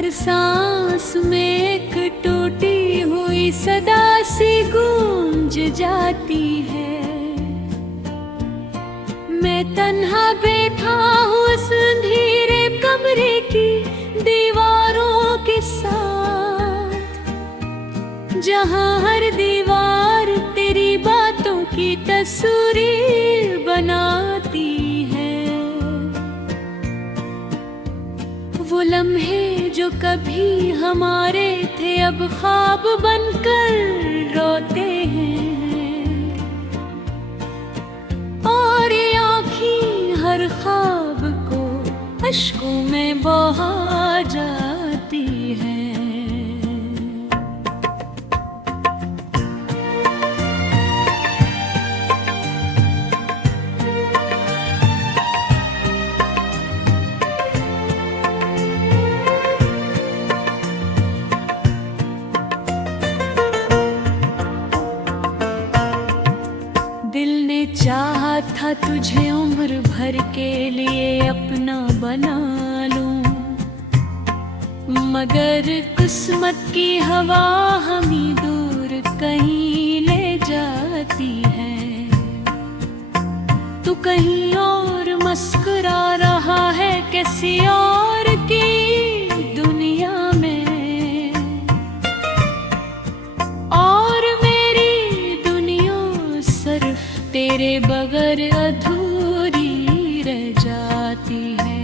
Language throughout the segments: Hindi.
हर सांस में एक टूटी हुई सदा सी गूंज जाती है। मैं तन्हा बैठा हूँ उस अंधेरे कमरे की दीवारों के साथ, जहाँ हर दीवार तेरी बातों की तस्वीर बनाती है। वो लम्हे जो कभी हमारे थे अब ख्वाब बनकर रोते हैं, और ये आँखें हर ख्वाब को अश्कों में बहा जाती हैं। दिल ने चाहा था तुझे उम्र भर के लिए अपना बना लूं, मगर किस्मत की हवा हमें दूर कहीं ले जाती है। तू कहीं और मुस्कुरा रहा है किसी और की दुनिया में, और मेरी दुनिया सिर्फ तेरे बगैर अधूरी रह जाती है।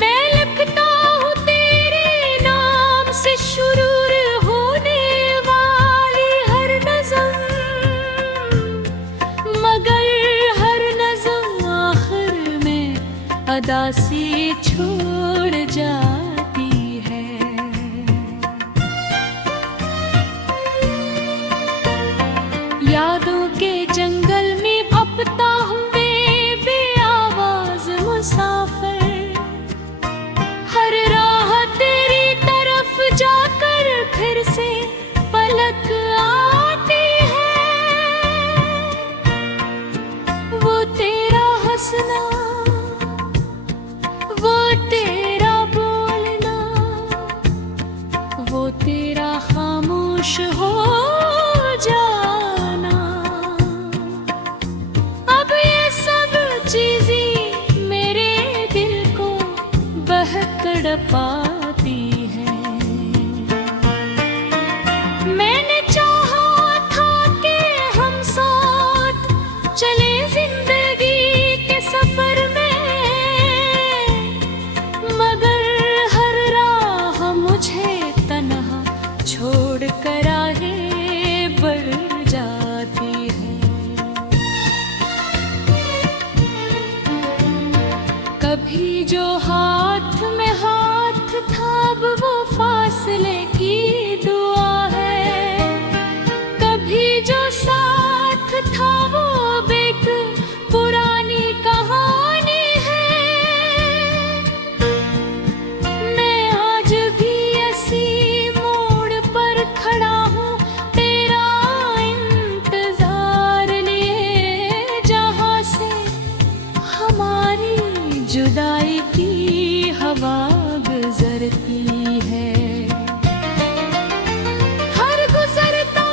मैं लिखता हूँ तेरे नाम से शुरू होने वाली हर नज़म, मगर हर नज़म आखिर में अदा से छोड़ जाती है। यादों के जंगल में अपता हूँ मैं बेआवाज मुसाफिर, हर राह तेरी तरफ जाकर फिर से पलक आती है। वो तेरा हंसना, वो तेरा बोलना, वो तेरा खामोश हो जाना, अब ये सब चीज़ें मेरे दिल को बहक पाती हैं। मैंने चाहा था कि हम साथ चले जिंदगी के सफर में, मगर हर राह मुझे तन्हा छोड़ कर आगे बढ़ जाती है। कभी जो हाथ में हाथ था अब वो फासले की दुआ है, कभी जो साथ था वो अब एक पुरानी कहानी है। मैं आज भी ऐसी मोड़ पर खड़ा हूँ तेरा इंतजार लिए, जहाँ से हमारी जुदाई की हवा गुजरती है। हर गुजरता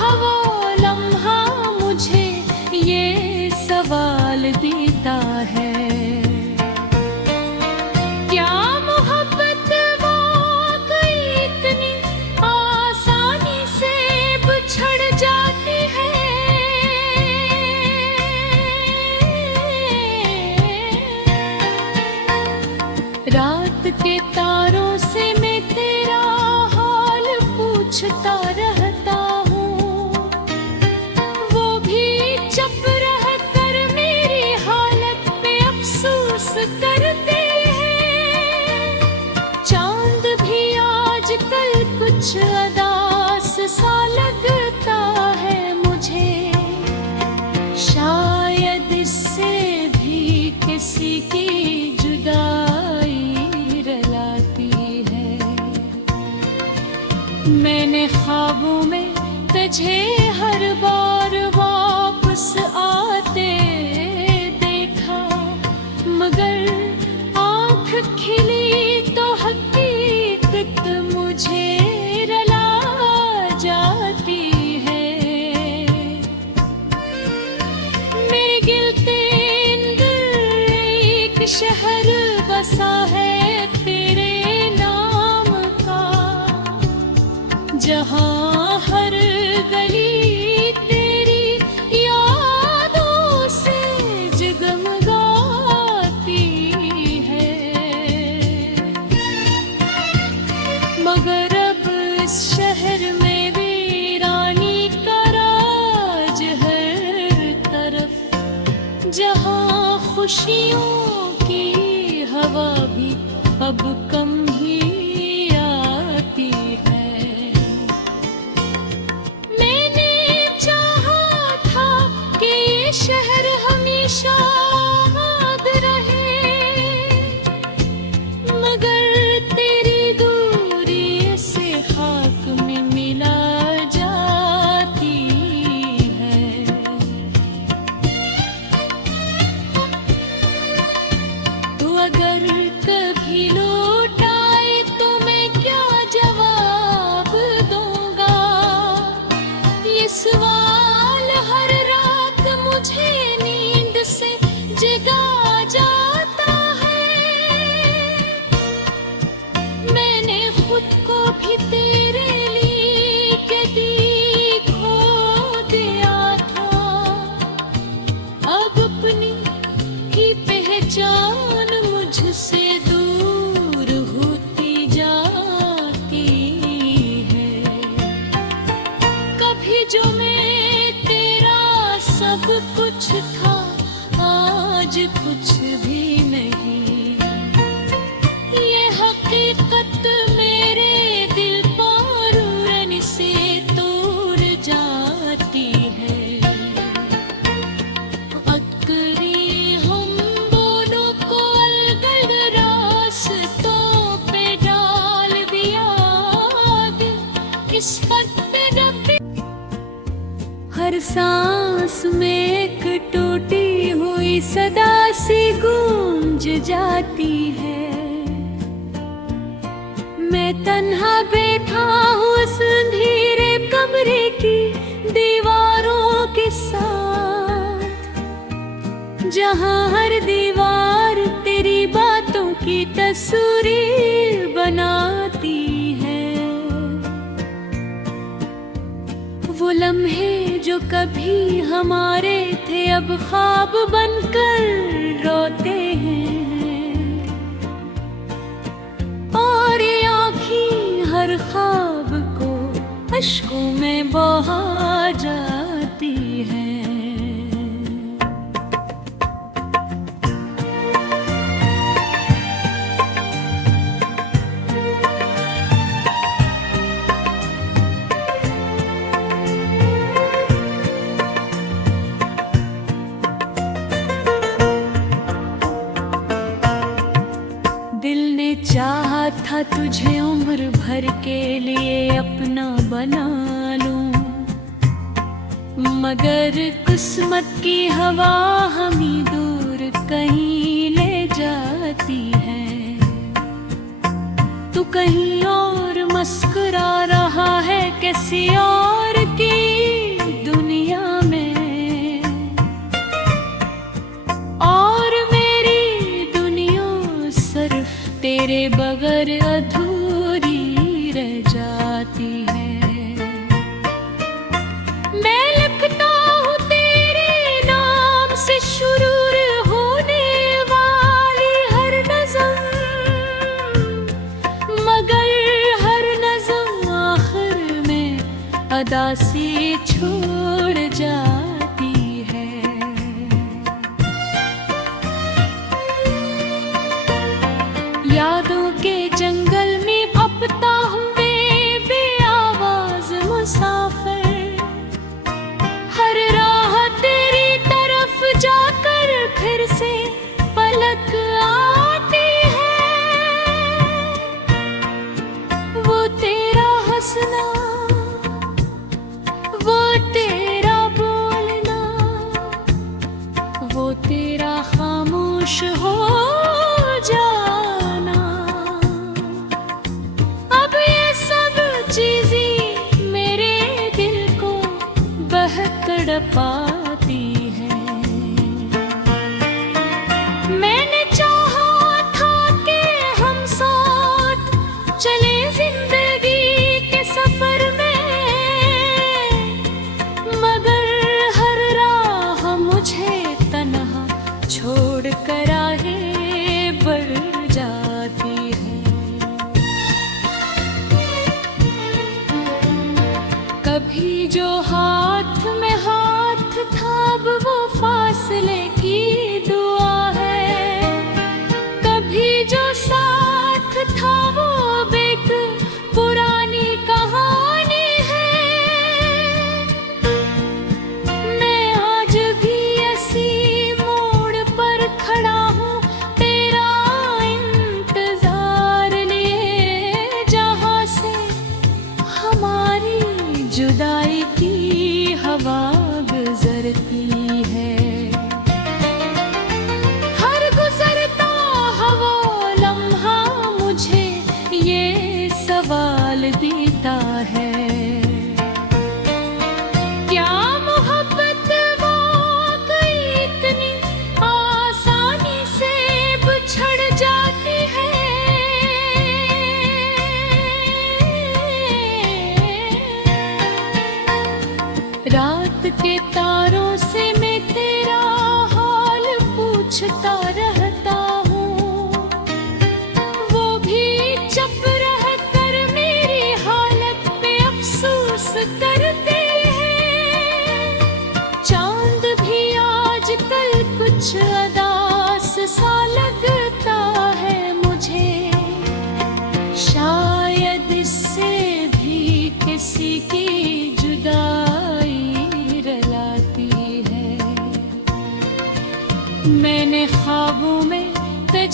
हवा लम्हा मुझे ये सवाल देता है, क्या मोहब्बत वाकई इतनी आसानी से बिछड़ जाती है? रात के तारों से मैं तेरा हाल पूछता रहता हूँ, वो भी चुप रह कर मेरी हालत पे अफसोस करते हैं। चांद भी आजकल कुछ अदास सा लगता है मुझे, शायद इससे भी किसी की जुदाई रलाती है। मैंने ख्वाबों में तुझे हर बार वापस आते देखा, मगर आँख खिली शहर बसा है तेरे नाम का, जहाँ हर गली तेरी यादों से जगमगाती है। मगर अब इस शहर में वीरानी का राज हर तरफ, जहाँ खुशियों की हवा भी अब कम ही आती है। मैंने चाहा था कि ये शहर हमेशा आबाद रहे, मगर तेरी दूरी ऐसे खाक में मिला जाती है। तो अगर कभी लौट आए तो मैं क्या जवाब दूंगा, ये सवाल हर रात मुझे नींद से जगा जाता है। मैंने खुद को भी तेरे लिए कभी खो दिया था, अब अपनी ही पहचान मुझसे दूर होती जाती है। कभी जो मैं तेरा सब कुछ था, आज कुछ भी नहीं। ये हकीकत मेरे दिल पर रन से तोड़ जाती है। अकरी हम दोनों को अलगद रास्तों पे डाल दिया, इस फर्क पे रबे। हर सांस में एक टूटी हुई सदा सी गूंज जाती है। मैं तन्हा बैठा हूँ उस अंधेरे कमरे की दीवारों के साथ, जहाँ हर दीवार तेरी बातों की तस्वीर बनाती है। वो लम्हे जो कभी हमारे थे अब ख्वाब बनकर रोते हैं, और ये आँखें हर ख्वाब को अश्कों में बहा जाती हैं। दिल ने चाहा था तुझे उम्र भर के लिए अपना बना लूं, मगर किस्मत की हवा हमें दूर कहीं ले जाती है। तू कहीं और मुस्कुरा रहा है किसी और की दुनिया में, और मेरी दुनिया सिर्फ तेरे बगैर अधूरी रह जाती है। मैं लिखता हूँ तेरे नाम से शुरू होने वाली हर नज़म, मगर हर नज़म आखिर में अदा से छोड़ जाती है। यादों के जंगल में अपता हूँ बेआवाज मुसाफिर, हर राह तेरी तरफ जाकर फिर से पलक आती है। वो तेरा हंसना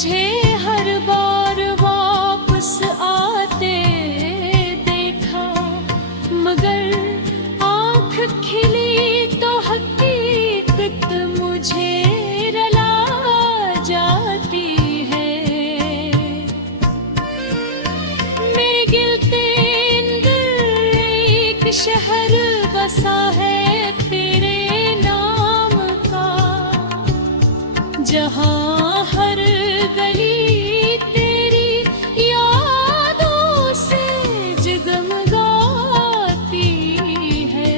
तुझे हर बार वापस आते देखा, मगर आँख खिली तो हकीकत मुझे रुला जाती है। मेरे गिलते अंदर एक शहर बसा है तेरे नाम का, जहाँ हर गली तेरी यादों से जगमगाती है।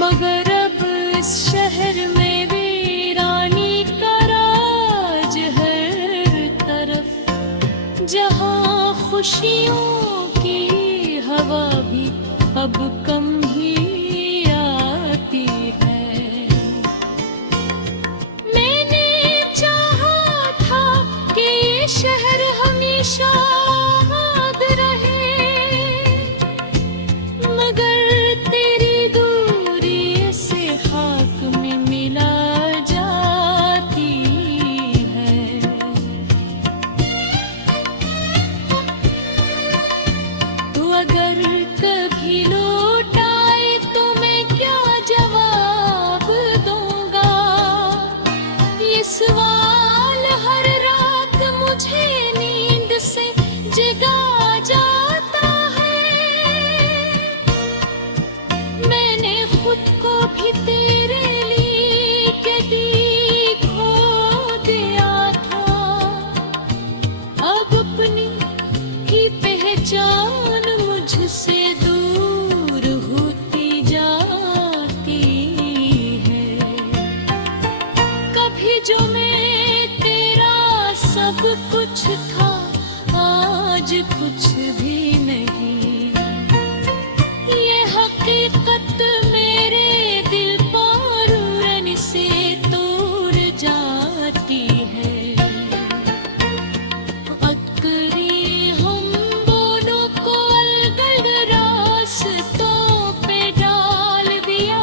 मगर अब इस शहर में वीरानी का राज हर तरफ, जहाँ खुशियों की हवा भी अब कम ही आती है। मैंने चाहा था कि ये शहर हमेशा आबाद रहे, मगर तेरी दूरी से खाक में मिला जाती है। तो अगर कभी लौट आए तो मैं क्या जवाब दूंगा, ये सवाल हर रात मुझे नींद से जगा जाता है। मैंने खुद को भी तेरे लिए कभी खो दिया था, अब अपनी ही पहचान मुझसे दूर होती जाती है। कभी जो मैं तेरा सब कुछ था, आज कुछ भी नहीं। ये हकीकत मेरे दिल पर रन से तोड़ जाती है। अकरी हम दोनों को अलगद रास्तों पे डाल दिया,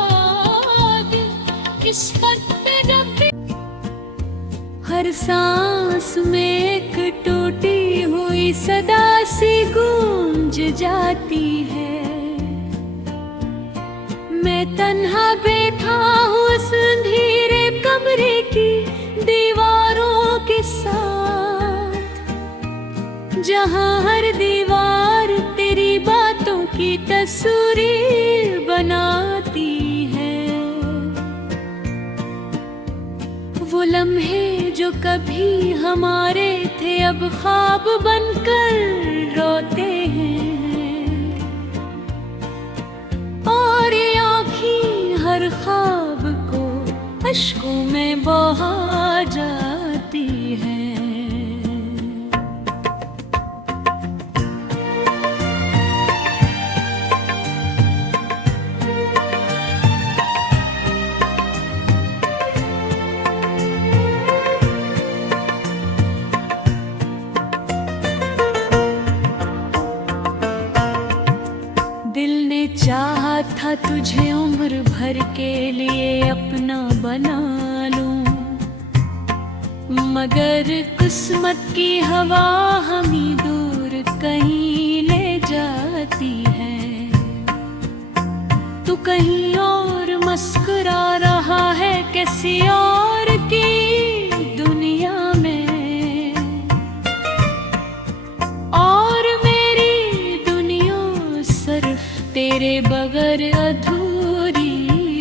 इस फर्क पे रब। हर सांस में एक टूटी हुई सदा सी गूंज जाती है। मैं तन्हा बैठा हूँ उस अंधेरे कमरे की दीवारों के साथ, जहाँ हर दीवार तेरी बातों की तस्वीर बनाती है। वो लम्हे जो कभी हमारे थे अब ख्वाब बनकर रोते हैं, और ये आँखें हर ख्वाब को अश्कों में बहा जाती हैं। दिल ने चाहा था तुझे उम्र भर के लिए अपना बना लूं, मगर किस्मत की हवा हमें दूर कहीं ले जाती है। तू कहीं और मुस्कुरा रहा है किसी और की दुनिया में, और मेरी दुनिया सिर्फ तेरे बगैर अधूरी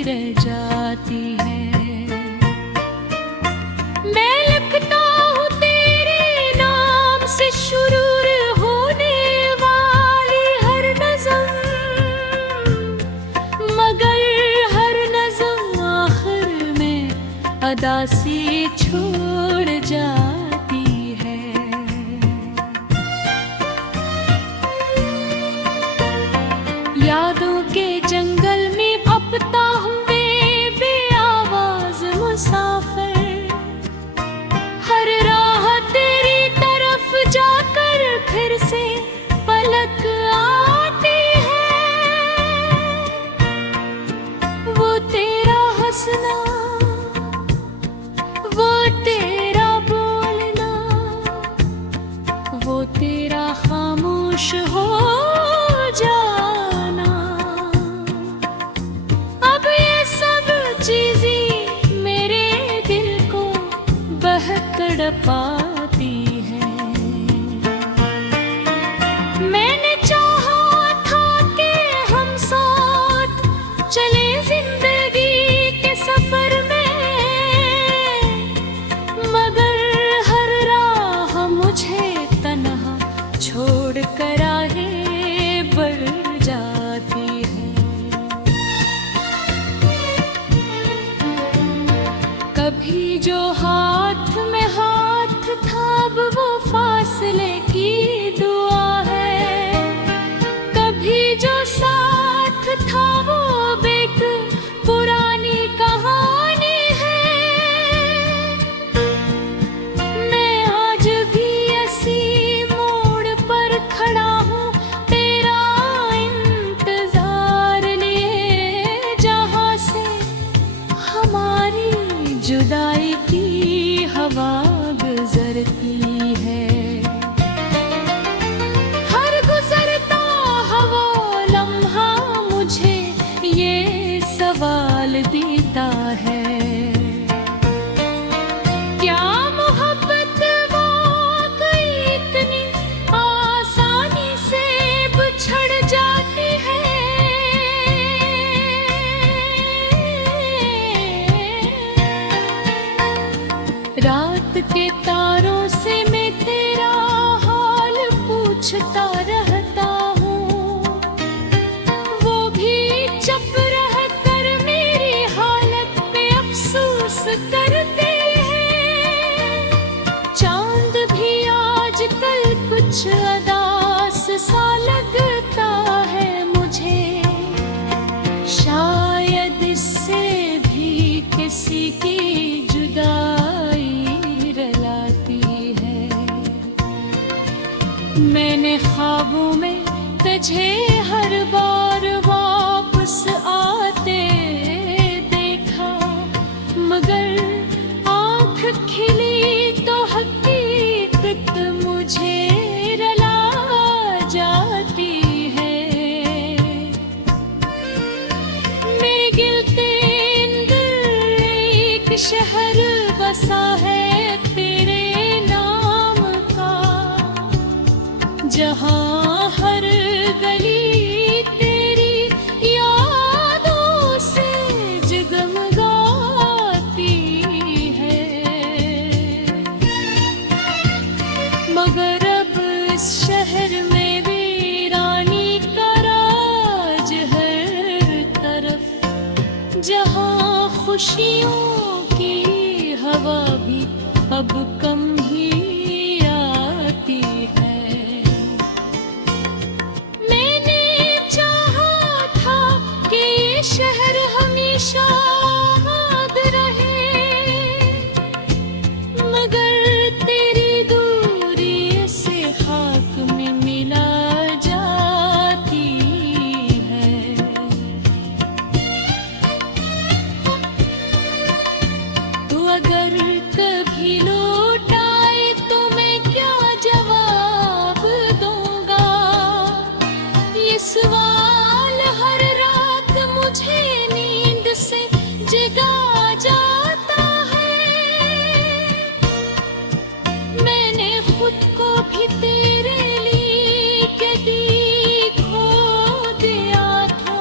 रह जाती है। मैं लिखता हूँ तेरे नाम से शुरू होने वाली हर नज़म, मगर हर नज़म आखिर में अदा सी छोड़ जाती है। यादों के जंगल में अपता हूँ बेआवाज मुसाफिर, हर राह तेरी तरफ जाकर फिर से पलक आती है। वो तेरा हंसना, वो हो जाना। अब ये सब चीजें मेरे दिल को बहक पाती हैं। मैंने चाहा था कि हम साथ चले जिंदगी के सफर में, मगर हर राह मुझे तन्हा छोड़ कर आगे बढ़ जाती है। कभी जो हाथ में हाथ था अब वो फासले की दुआ है। कभी जो साथ था वो अब एक पुरानी कहानी है। मैं आज भी ऐसी मोड़ पर खड़ा हूँ तेरा इंतजार लिए, जहाँ से हमारी जुदाई की हवा गुजरती है। हर गुजरता हवा लम्हा मुझे ये सवाल देता है, क्या मोहब्बत वाकई इतनी आसानी से बिछड़ जाती है? रात के तारों से मैं तेरा हाल पूछता रहता हूँ, वो भी चुप रह कर मेरी हालत पे अफसोस करते हैं। चांद भी आजकल कुछ अदास सा लगता है मुझे, शायद इससे भी किसी की जुदाई रलाती है। मैंने ख्वाबों में तुझे हर बार वापस आते देखा, मगर आँख खिली तो हकीकत मुझे रला जाती है। मेरे गिलते अंदर एक शहर बसा है तेरे नाम का, जहाँ हर गली तेरी यादों से जगमगाती है। मगर अब इस शहर में वीरानी का राज हर तरफ, जहाँ खुशियों की हवा भी अब कम ही आती है। मैंने चाहा था कि ये शहर हमेशा आबाद रहे, मगर तेरी दूरी से खाक में मिला जाती है। तो अगर कभी लौट आए तो मैं क्या जवाब दूंगा? ये सवाल हर रात मुझे नींद से जगा जाता है। मैंने खुद को भी तेरे लिए कभी खो दिया था,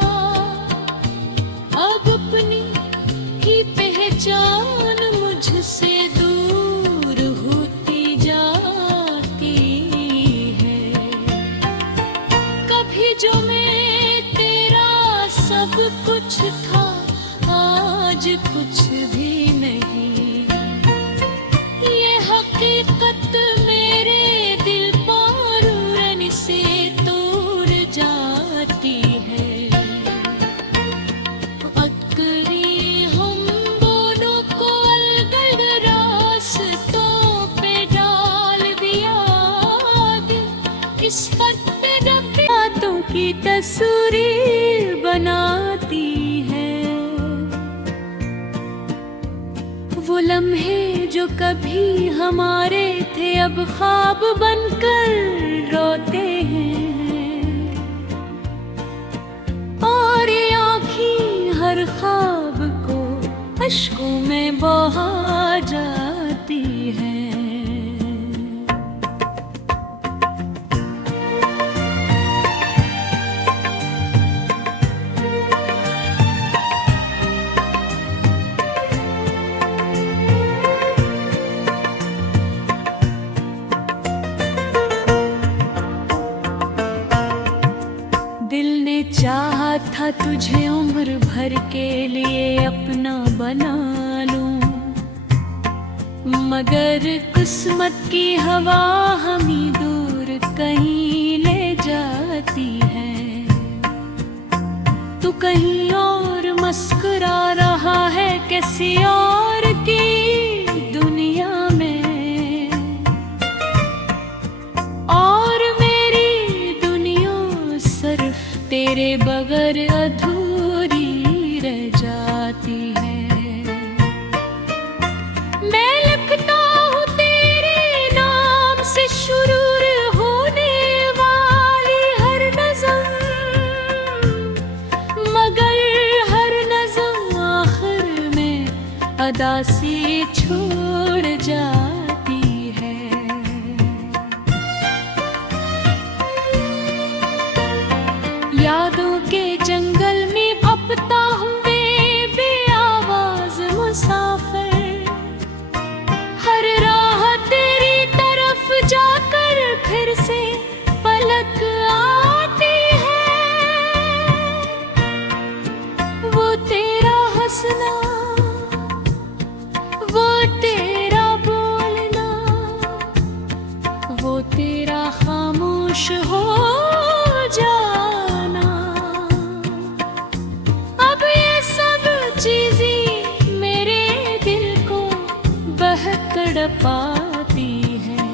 अब अपनी ही पहचान मुझसे दूर होती जाती है। कभी जो मैं तेरा सब कुछ था, आज कुछ भी नहीं। ये हकीकत मेरे दिल पर उड़न से तोड़ जाती है। अकरी हम दोनों को अलगद रास्तों पे डाल दिया, इस फर्क पे रखी बातों की तस्वीर बनाती है। वो लम्हे जो कभी हमारे थे अब ख्वाब बनकर रोते हैं, और ये आँखें हर ख्वाब को अश्कों में बहा जाती हैं। दिल ने चाहा था तुझे उम्र भर के लिए अपना बना लूं, मगर किस्मत की हवा हमें दूर कहीं ले जाती है। तू कहीं और मुस्कुरा रहा है किसी और की दुनिया में, और मेरी दुनिया सिर्फ तेरे बगैर अधूरी रह जाती है। मैं लिखता हूँ तेरे नाम से शुरू होने वाली हर नज़म, मगर हर नज़म आखिर में अदा से छोड़ जाती है। यादों के जंगल में अपता हूँ बेआवाज मुसाफिर, हर राह तेरी तरफ जाकर फिर से पलक आती है। वो तेरा हंसना, वो तेरा बोलना, वो तेरा खामोश हो जाना, अब ये सब चीजें मेरे दिल को बहक तड़पाती हैं।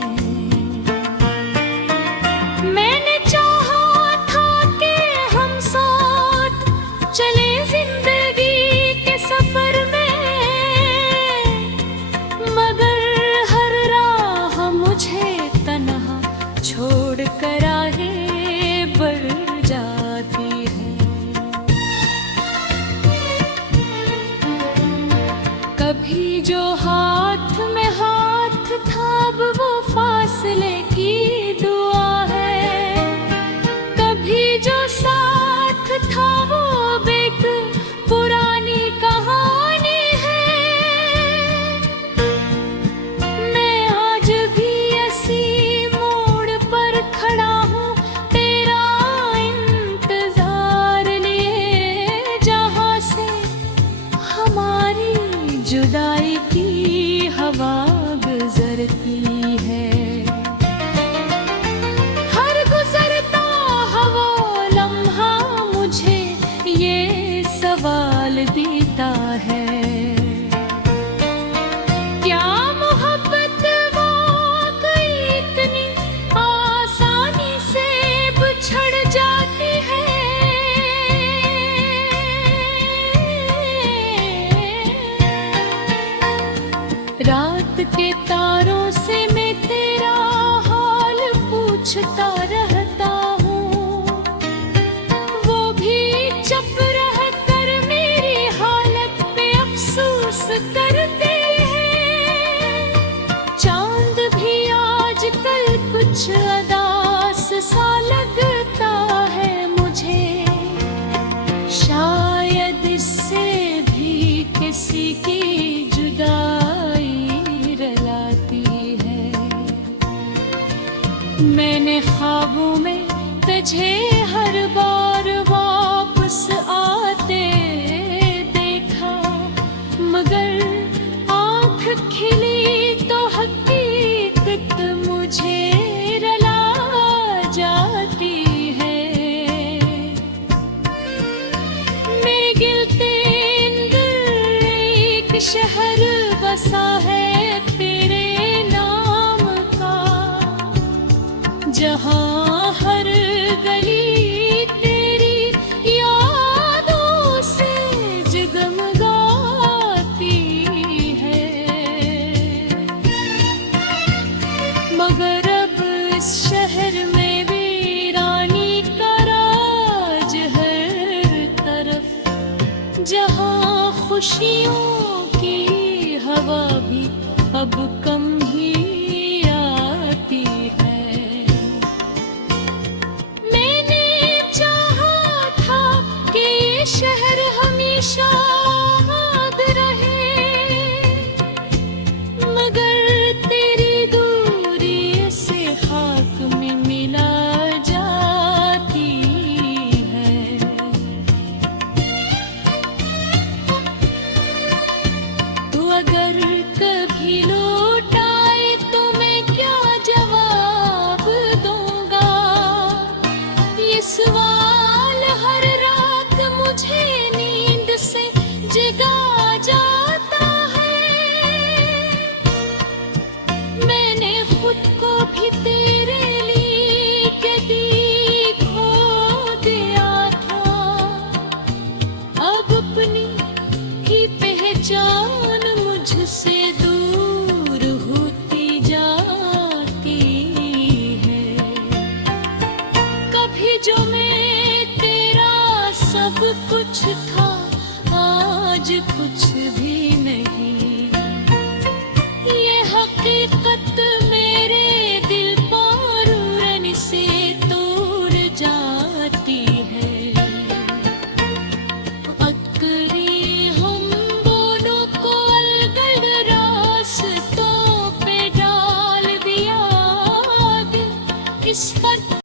मैंने चाहा था कि हम साथ चले जिंदगी के सफर में, मगर हर राह मुझे तन्हा छोड़ कर आगे बढ़ जाती है। कभी जो हाथ में हाथ था अब वो फासले की दुआ है, कभी जो साथ था वो अब एक पुरानी कहानी है। मैं आज भी ऐसी मोड़ पर खड़ा हूँ तेरा इंतजार लिए, जहाँ से हमारी जुदाई की हवा गुजरती है। हर गुजरता हवा लम्हा मुझे ये सवाल देता है, क्या मोहब्बत वाकई इतनी आसानी से बिछड़ जाती है? रात के तारों से मैं तेरा हाल पूछता रहता हूँ, वो भी चुप रह कर मेरी हालत पे अफसोस करते हैं। चांद भी आजकल कुछ अदास सा लगता है मुझे, शायद इससे भी किसी की जुदाई रलाती है। मैंने ख्वाबों में तुझे हर बार वापस आते देखा, मगर आँख खिली तो हकीकत मुझे रला जाती है। मेरे गिलते अंदर एक शहर बसा है तेरे नाम का, जहाँ हर गली मगर अब इस शहर में वीरानी का राज हर तरफ, जहाँ खुशियों की हवा भी अब कम ही आती है। मैंने चाहा था कि ये शहर हमेशा आबाद रहे, मगर तेरी दूरी से खाक में मिला जाती है। तू अगर कभी लौट आए तो मैं क्या जवाब दूंगा, ये सवाल हर रात मुझे नींद से जगा जाता है। मैंने खुद को भी तेरे लिए कभी खो दिया था, अब अपनी ही पहचान मुझसे दूर होती जाती है। कभी जो मैं तेरा सब कुछ था, आज कुछ भी नहीं। ये हकीकत मेरे दिल पर उड़न से दूर जाती है। अकरी हम दोनों को अलगद रास्तों पे डाल दिया, इस पर